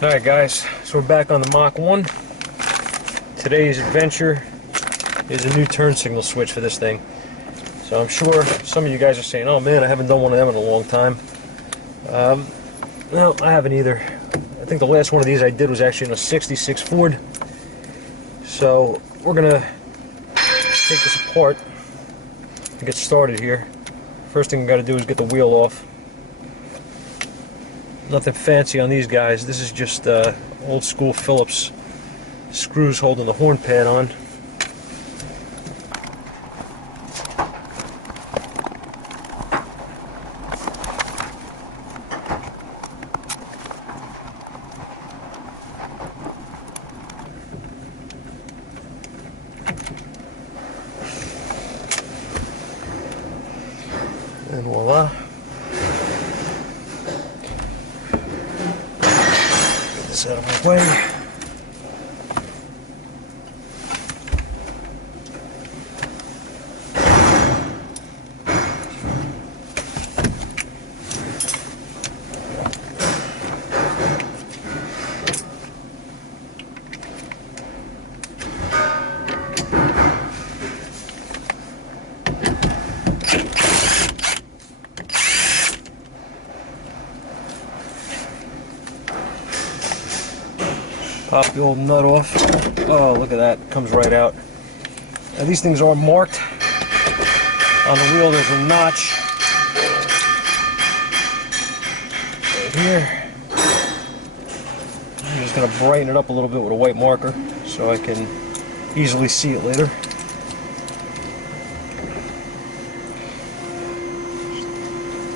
Alright guys, so we're back on the Mach 1. Today's adventure is a new turn signal switch for this thing. So I'm sure some of you guys are saying, oh man, I haven't done one of them in a long time. Well, I haven't either. I think the last one of these I did was actually in a 66 Ford. So we're going to take this apart and get started here. First thing we got to do is get the wheel off. Nothing fancy on these guys. This is just old school Phillips screws holding the horn pad on. And voila. Get this out of my way. Pop the old nut off. Oh, look at that. Comes right out. Now, these things are marked. On the wheel there's a notch right here. I'm just going to brighten it up a little bit with a white marker so I can easily see it later.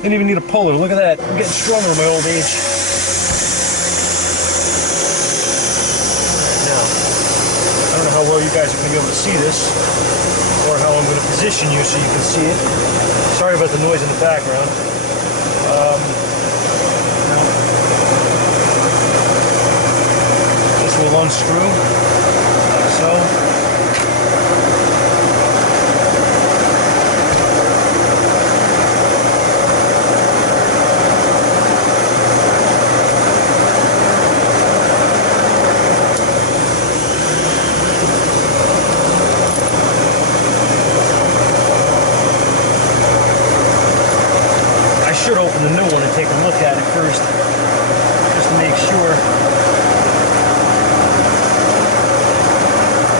Didn't even need a puller. Look at that. I'm getting stronger in my old age. How well you guys are going to be able to see this, or how I'm going to position you so you can see it. Sorry about the noise in the background. This will unscrew, like so. I should open the new one and take a look at it first, just to make sure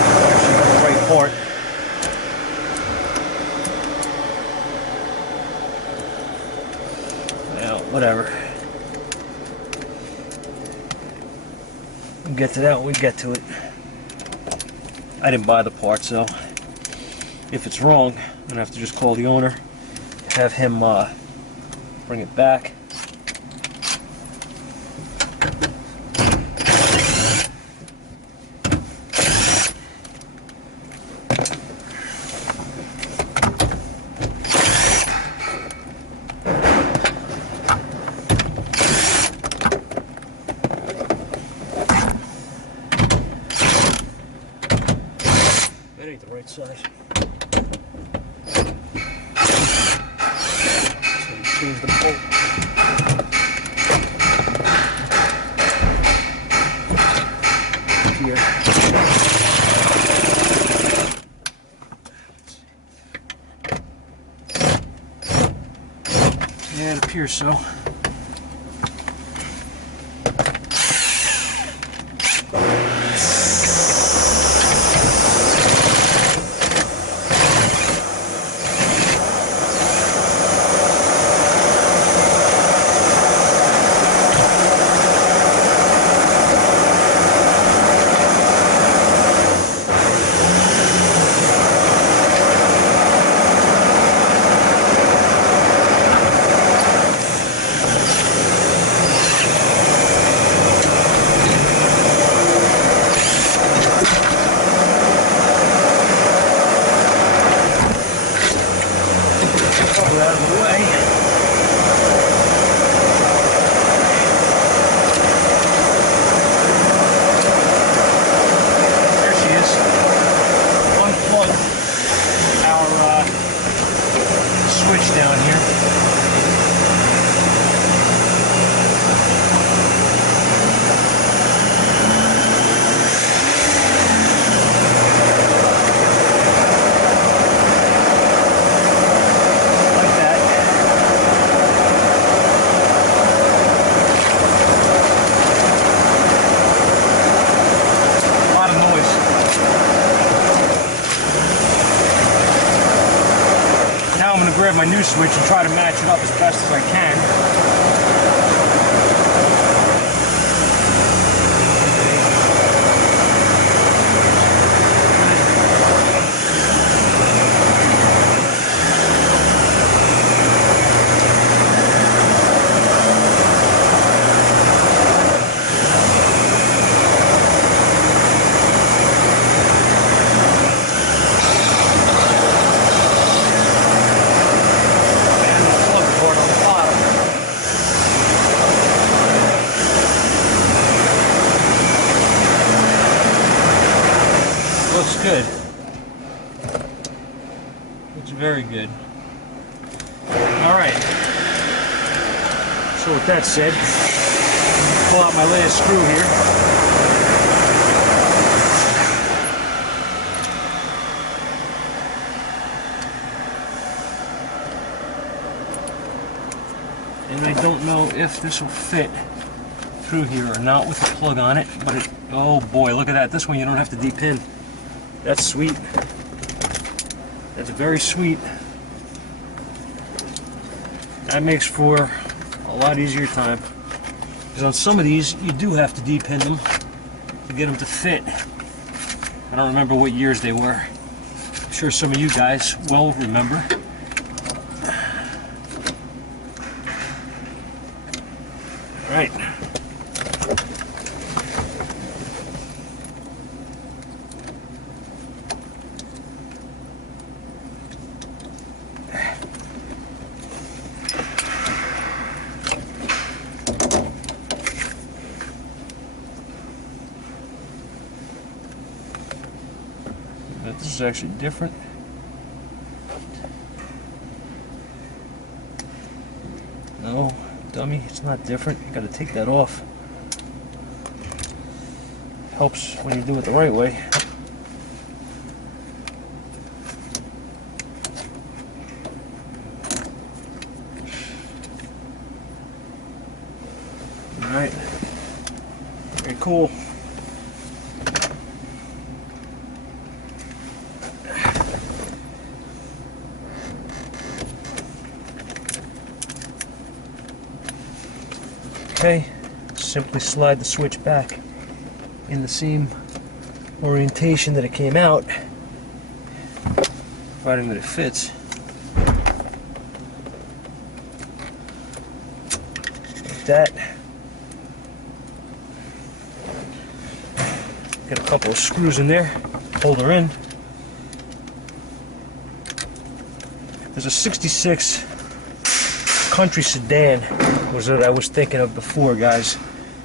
I actually got the right part. Well, whatever. We'll get to that when we get to it. I didn't buy the part, so if it's wrong, I'm going to have to just call the owner, have him bring it back. That ain't the right size. Change the bolt. Here. Yeah, it appears so. grab my new switch and try to match it up as best as I can. Looks good. Looks very good. Alright. So with that said, pull out my last screw here. And I don't know if this will fit through here or not with the plug on it, but it, oh boy, look at that. This one you don't have to de-pin. That's sweet. That's very sweet. That makes for a lot easier time. Because on some of these, you do have to de-pin them to get them to fit. I don't remember what years they were. I'm sure some of you guys will remember. All right. This is actually different. No, dummy, it's not different. You gotta take that off. Helps when you do it the right way. Alright. Very cool. Okay, simply slide the switch back in the same orientation that it came out, providing that it fits. Like that. Get a couple of screws in there, hold her in. There's a 66 country sedan was what I was thinking of before, guys.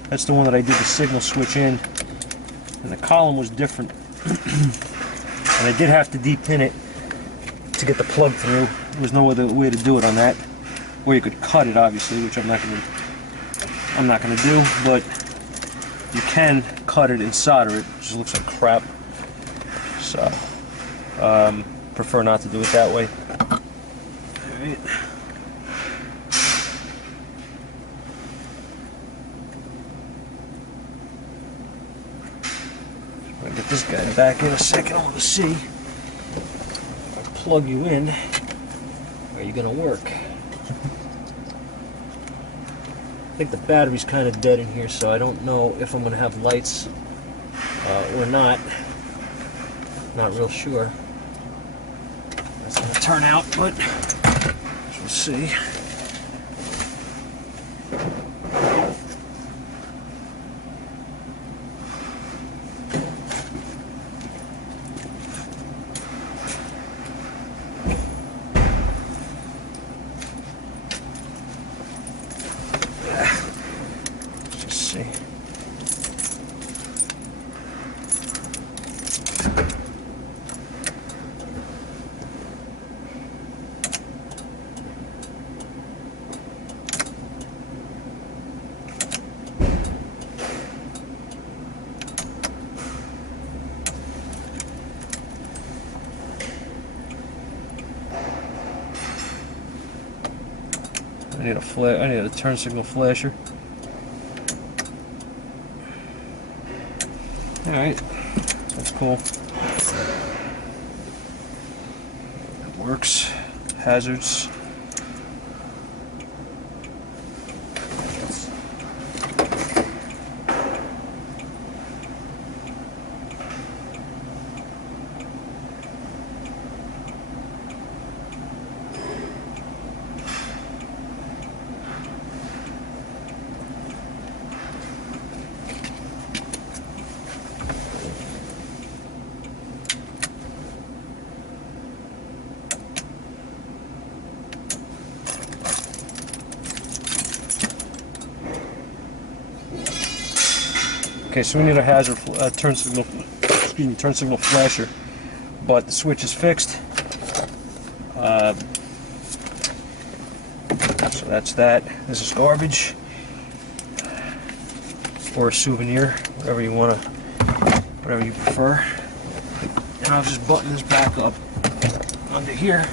That's the one that I did the signal switch in, and the column was different. And I did have to de-pin it to get the plug through. There was no other way to do it on that. Or you could cut it, obviously, which I'm not gonna do, but you can cut it and solder it. It just looks like crap. So prefer not to do it that way. Alright. I'll get this guy back in a second. I want to see if I plug you in, are you going to work? I think the battery's kind of dead in here, so I don't know if I'm going to have lights or not. Not real sure. That's going to turn out, but we'll see. I need a turn signal flasher. Alright, that's cool. It works. Hazards. Okay, so we need a hazard turn signal, excuse me, turn signal flasher, but the switch is fixed. So that's that. This is garbage, or a souvenir, whatever you want to, whatever you prefer. And I'll just button this back up under here.